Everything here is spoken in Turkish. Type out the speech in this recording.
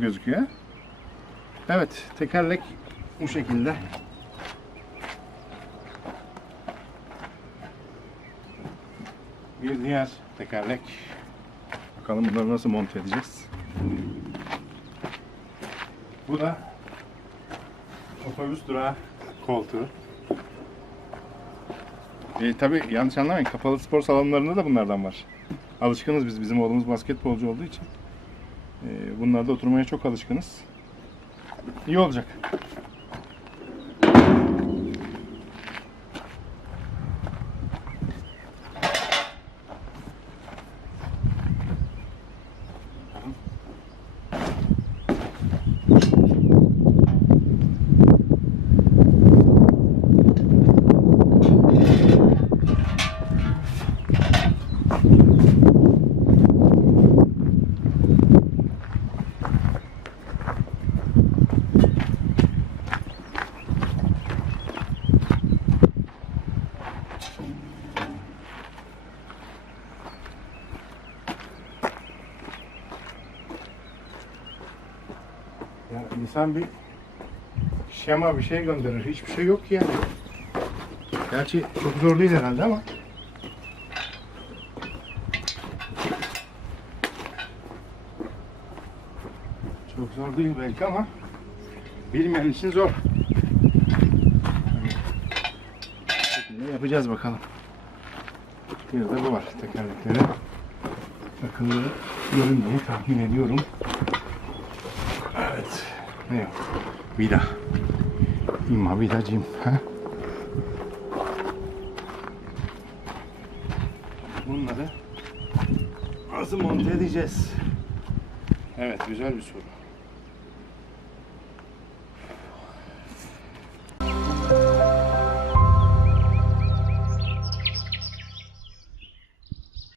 gözüküyor. Evet, tekerlek bu şekilde. Bir diğer tekerlek. Bakalım bunları nasıl monte edeceğiz. Bu da otobüs durağı koltuğu. E, tabii yanlış anlamayın. Kapalı spor salonlarında da bunlardan var. Alışkınız biz. Bizim oğlumuz basketbolcu olduğu için. E, bunlarda oturmaya çok alışkınız. İyi olacak. Ya insan bir şema bir şey gönderir. Hiçbir şey yok ki yani. Gerçi çok zor değil herhalde ama. Çok zor değil belki ama bilmeyen için zor. Şekilde yapacağız bakalım. Bir de bu var tekerleklere. Takılı görün diye tahmin ediyorum. Evet. Ne yok? Vida. İmma vidacım. Ha? Bunları nasıl monte edeceğiz? Evet güzel bir soru.